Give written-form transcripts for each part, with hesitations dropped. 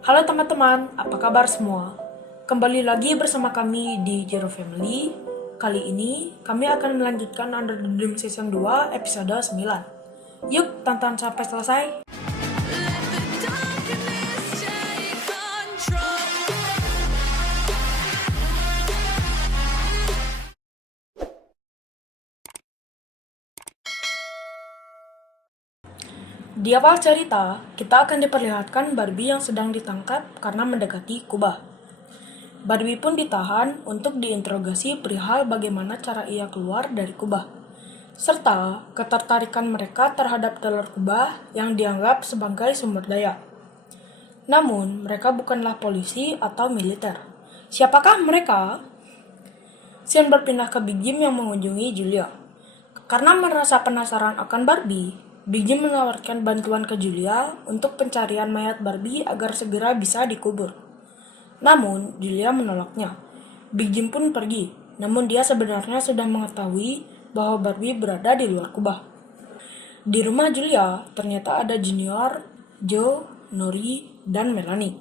Halo teman-teman, apa kabar semua? Kembali lagi bersama kami di Jero Family. Kali ini kami akan melanjutkan Under the Dome Season 2 episode 9. Yuk, tonton sampai selesai. Di awal cerita, kita akan diperlihatkan Barbie yang sedang ditangkap karena mendekati kubah. Barbie pun ditahan untuk diinterogasi perihal bagaimana cara ia keluar dari kubah, serta ketertarikan mereka terhadap telur kubah yang dianggap sebagai sumber daya. Namun, mereka bukanlah polisi atau militer. Siapakah mereka? Sean berpindah ke Big Jim yang mengunjungi Julia. Karena merasa penasaran akan Barbie, Big Jim menawarkan bantuan ke Julia untuk pencarian mayat Barbie agar segera bisa dikubur. Namun, Julia menolaknya. Big Jim pun pergi, namun dia sebenarnya sudah mengetahui bahwa Barbie berada di luar kubah. Di rumah Julia, ternyata ada Junior, Joe, Nori, dan Melanie.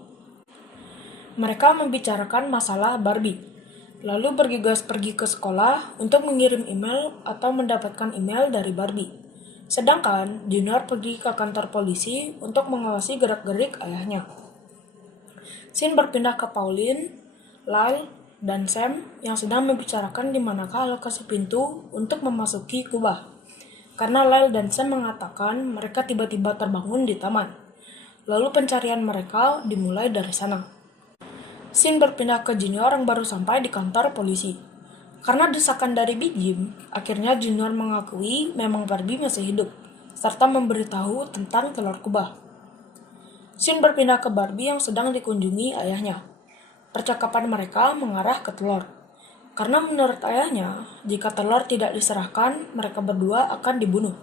Mereka membicarakan masalah Barbie, lalu bergegas pergi ke sekolah untuk mengirim email atau mendapatkan email dari Barbie. Sedangkan Junior pergi ke kantor polisi untuk mengawasi gerak-gerik ayahnya. Sean berpindah ke Pauline, Lyle, dan Sam yang sedang membicarakan di manakah lokasi pintu untuk memasuki kubah. Karena Lyle dan Sam mengatakan mereka tiba-tiba terbangun di taman. Lalu pencarian mereka dimulai dari sana. Sean berpindah ke Junior yang baru sampai di kantor polisi. Karena desakan dari Big Jim, akhirnya Junior mengakui memang Barbie masih hidup, serta memberitahu tentang telur kubah. Sean berpindah ke Barbie yang sedang dikunjungi ayahnya. Percakapan mereka mengarah ke telur. Karena menurut ayahnya, jika telur tidak diserahkan, mereka berdua akan dibunuh.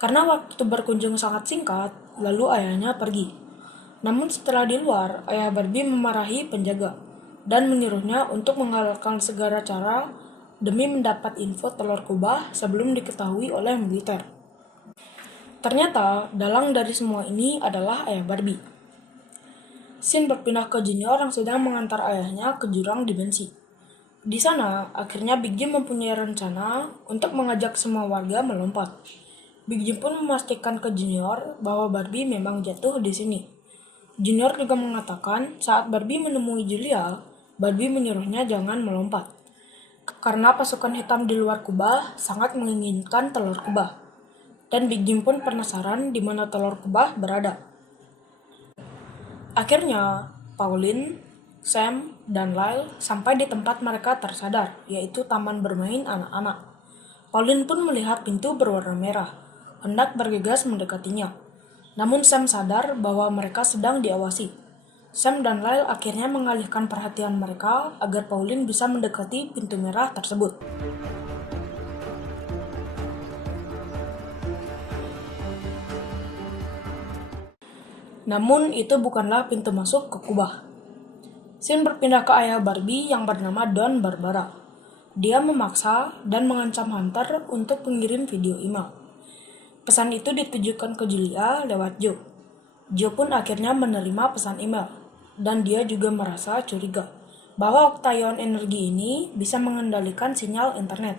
Karena waktu berkunjung sangat singkat, lalu ayahnya pergi. Namun setelah di luar, ayah Barbie memarahi penjaga dan menyuruhnya untuk menghalalkan segala cara demi mendapat info telur kubah sebelum diketahui oleh militer. Ternyata, dalang dari semua ini adalah ayah Barbie. Sean berpindah ke Junior yang sedang mengantar ayahnya ke jurang dimensi. Di sana, akhirnya Big Jim mempunyai rencana untuk mengajak semua warga melompat. Big Jim pun memastikan ke Junior bahwa Barbie memang jatuh di sini. Junior juga mengatakan saat Barbie menemui Julia, Barbie menyuruhnya jangan melompat. Karena pasukan hitam di luar kubah sangat menginginkan telur kubah. Dan Big Jim pun penasaran di mana telur kubah berada. Akhirnya, Pauline, Sam, dan Lyle sampai di tempat mereka tersadar, yaitu taman bermain anak-anak. Pauline pun melihat pintu berwarna merah, hendak bergegas mendekatinya. Namun Sam sadar bahwa mereka sedang diawasi. Sam dan Lyle akhirnya mengalihkan perhatian mereka agar Pauline bisa mendekati pintu merah tersebut. Namun itu bukanlah pintu masuk ke kubah. Sean berpindah ke ayah Barbie yang bernama Don Barbara. Dia memaksa dan mengancam Hunter untuk mengirim video email. Pesan itu ditujukan ke Julia lewat Joe. Joe pun akhirnya menerima pesan email, dan dia juga merasa curiga bahwa Octagon energi ini bisa mengendalikan sinyal internet.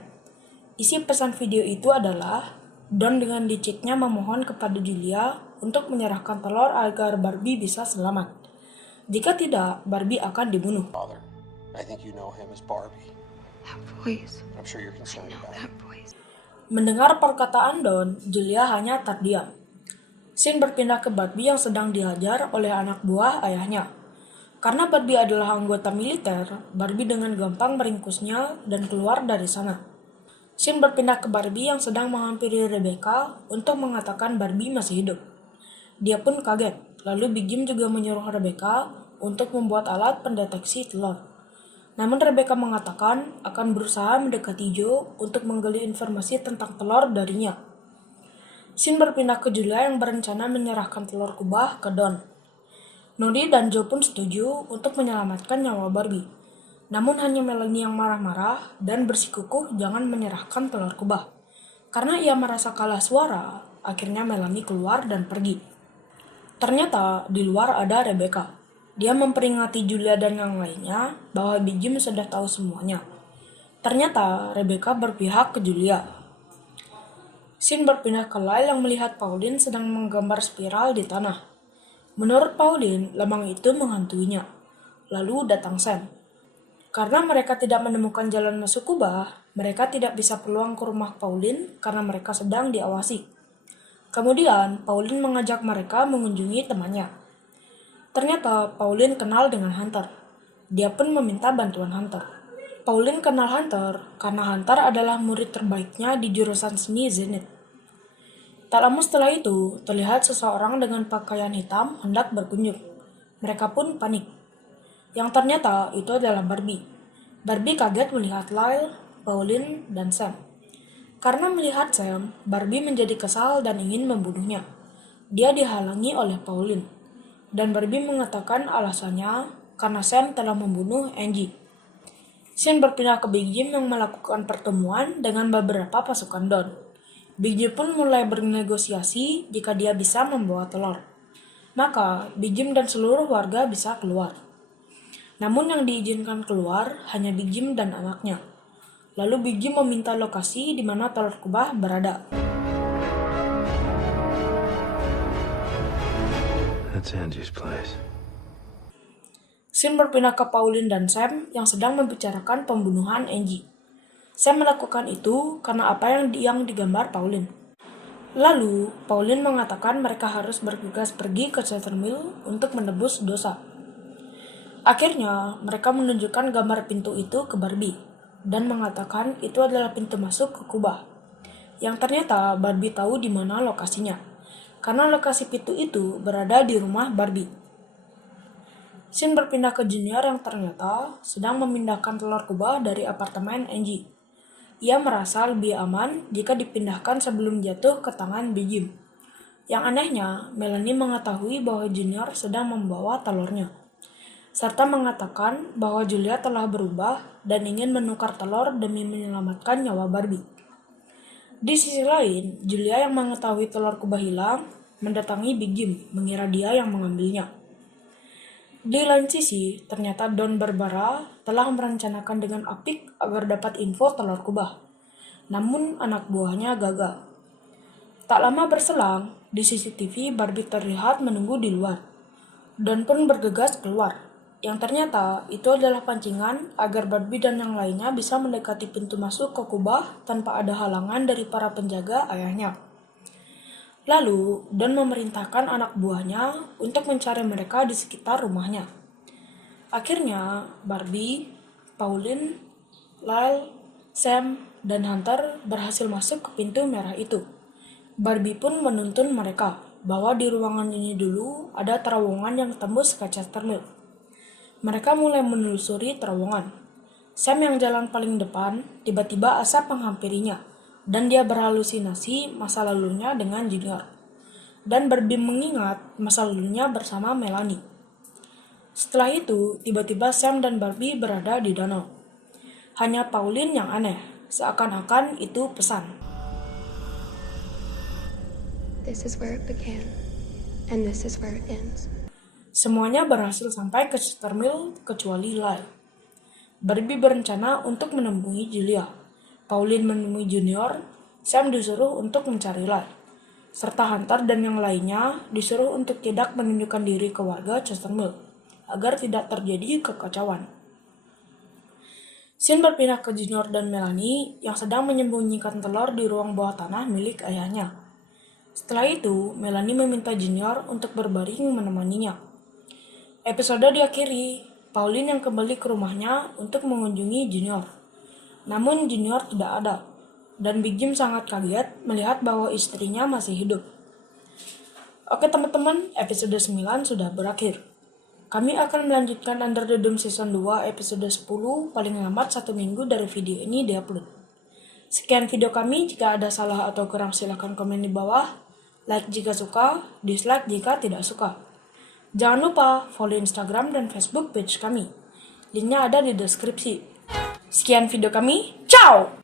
Isi pesan video itu adalah Don dengan liciknya memohon kepada Julia untuk menyerahkan telur agar Barbie bisa selamat. Jika tidak, Barbie akan dibunuh. Father, I think you know him as Barbie. That voice. I'm sure you're concerned about That it. voice. Mendengar perkataan Don, Julia hanya terdiam. Sean berpindah ke Barbie yang sedang dihajar oleh anak buah ayahnya. Karena Barbie adalah anggota militer, Barbie dengan gampang meringkusnya dan keluar dari sana. Sean berpindah ke Barbie yang sedang menghampiri Rebecca untuk mengatakan Barbie masih hidup. Dia pun kaget, lalu Big Jim juga menyuruh Rebecca untuk membuat alat pendeteksi telur. Namun Rebecca mengatakan akan berusaha mendekati Joe untuk menggali informasi tentang telur darinya. Sean berpindah ke Julia yang berencana menyerahkan telur kubah ke Don. Nori dan Joe pun setuju untuk menyelamatkan nyawa Barbie. Namun hanya Melanie yang marah-marah dan bersikukuh jangan menyerahkan telur kubah. Karena ia merasa kalah suara, akhirnya Melanie keluar dan pergi. Ternyata di luar ada Rebecca. Dia memperingati Julia dan yang lainnya bahwa Big Jim sudah tahu semuanya. Ternyata Rebecca berpihak ke Julia. Scene berpindah ke Lyle yang melihat Pauline sedang menggambar spiral di tanah. Menurut Pauline, lambang itu menghantuinya. Lalu datang Sam. Karena mereka tidak menemukan jalan masuk kubah, mereka tidak bisa peluang ke rumah Pauline karena mereka sedang diawasi. Kemudian, Pauline mengajak mereka mengunjungi temannya. Ternyata Pauline kenal dengan Hunter. Dia pun meminta bantuan Hunter. Pauline kenal Hunter karena Hunter adalah murid terbaiknya di jurusan seni Zenith. Tak lama setelah itu, terlihat seseorang dengan pakaian hitam hendak berkunjung. Mereka pun panik. Yang ternyata itu adalah Barbie. Barbie kaget melihat Lyle, Pauline, dan Sam. Karena melihat Sam, Barbie menjadi kesal dan ingin membunuhnya. Dia dihalangi oleh Pauline. Dan Barbie mengatakan alasannya karena Sam telah membunuh Angie. Scene berpindah ke Big Jim yang melakukan pertemuan dengan beberapa pasukan Don. Big Jim pun mulai bernegosiasi jika dia bisa membawa telur. Maka Big Jim dan seluruh warga bisa keluar. Namun yang diizinkan keluar hanya Big Jim dan anaknya. Lalu Big Jim meminta lokasi di mana telur kubah berada. That's Angie's place. Scene berpindah ke Pauline dan Sam yang sedang membicarakan pembunuhan Angie. Sam melakukan itu karena apa yang digambar Pauline. Lalu, Pauline mengatakan mereka harus bergegas pergi ke Chestermill untuk menebus dosa. Akhirnya, mereka menunjukkan gambar pintu itu ke Barbie dan mengatakan itu adalah pintu masuk ke kubah. Yang ternyata Barbie tahu di mana lokasinya, karena lokasi pintu itu berada di rumah Barbie. Scene berpindah ke Junior yang ternyata sedang memindahkan telur kubah dari apartemen Angie. Ia merasa lebih aman jika dipindahkan sebelum jatuh ke tangan Big Jim. Yang anehnya, Melanie mengetahui bahwa Junior sedang membawa telurnya, serta mengatakan bahwa Julia telah berubah dan ingin menukar telur demi menyelamatkan nyawa Barbie. Di sisi lain, Julia yang mengetahui telur kubah hilang mendatangi Big Jim mengira dia yang mengambilnya. Di lain sisi, ternyata Don Barbara telah merencanakan dengan apik agar dapat info telur kubah. Namun anak buahnya gagal. Tak lama berselang, di CCTV Barbie terlihat menunggu di luar. Don pun bergegas keluar. Yang ternyata itu adalah pancingan agar Barbie dan yang lainnya bisa mendekati pintu masuk ke kubah tanpa ada halangan dari para penjaga ayahnya. Lalu, Don memerintahkan anak buahnya untuk mencari mereka di sekitar rumahnya. Akhirnya, Barbie, Pauline, Lyle, Sam, dan Hunter berhasil masuk ke pintu merah itu. Barbie pun menuntun mereka bahwa di ruangan ini dulu ada terowongan yang tembus ke Chestermill. Mereka mulai menelusuri terowongan. Sam yang jalan paling depan, tiba-tiba asap menghampirinya, dan dia berhalusinasi masa lalunya dengan Junior. Dan Barbie mengingat masa lalunya bersama Melanie. Setelah itu, tiba-tiba Sam dan Barbie berada di danau. Hanya Pauline yang aneh, seakan-akan itu pesan. This is where it began, and this is where it ends. Semuanya berhasil sampai ke Chestermill kecuali Lyle. Barbie berencana untuk menemui Julia. Pauline menemui Junior. Sam disuruh untuk mencari Lyle. Serta Hunter dan yang lainnya disuruh untuk tidak menunjukkan diri ke warga Chestermill agar tidak terjadi kekacauan. Scene berpindah ke Junior dan Melanie yang sedang menyembunyikan telur di ruang bawah tanah milik ayahnya. Setelah itu, Melanie meminta Junior untuk berbaring menemaninya. Episode diakhiri, Pauline yang kembali ke rumahnya untuk mengunjungi Junior. Namun Junior tidak ada, dan Big Jim sangat kaget melihat bahwa istrinya masih hidup. Oke teman-teman, episode 9 sudah berakhir. Kami akan melanjutkan Under the Dome Season 2 episode 10 paling lambat 1 minggu dari video ini diupload. Sekian video kami, jika ada salah atau kurang silakan komen di bawah. Like jika suka, dislike jika tidak suka. Jangan lupa follow Instagram dan Facebook page kami. Linknya ada di deskripsi. Sekian video kami, ciao!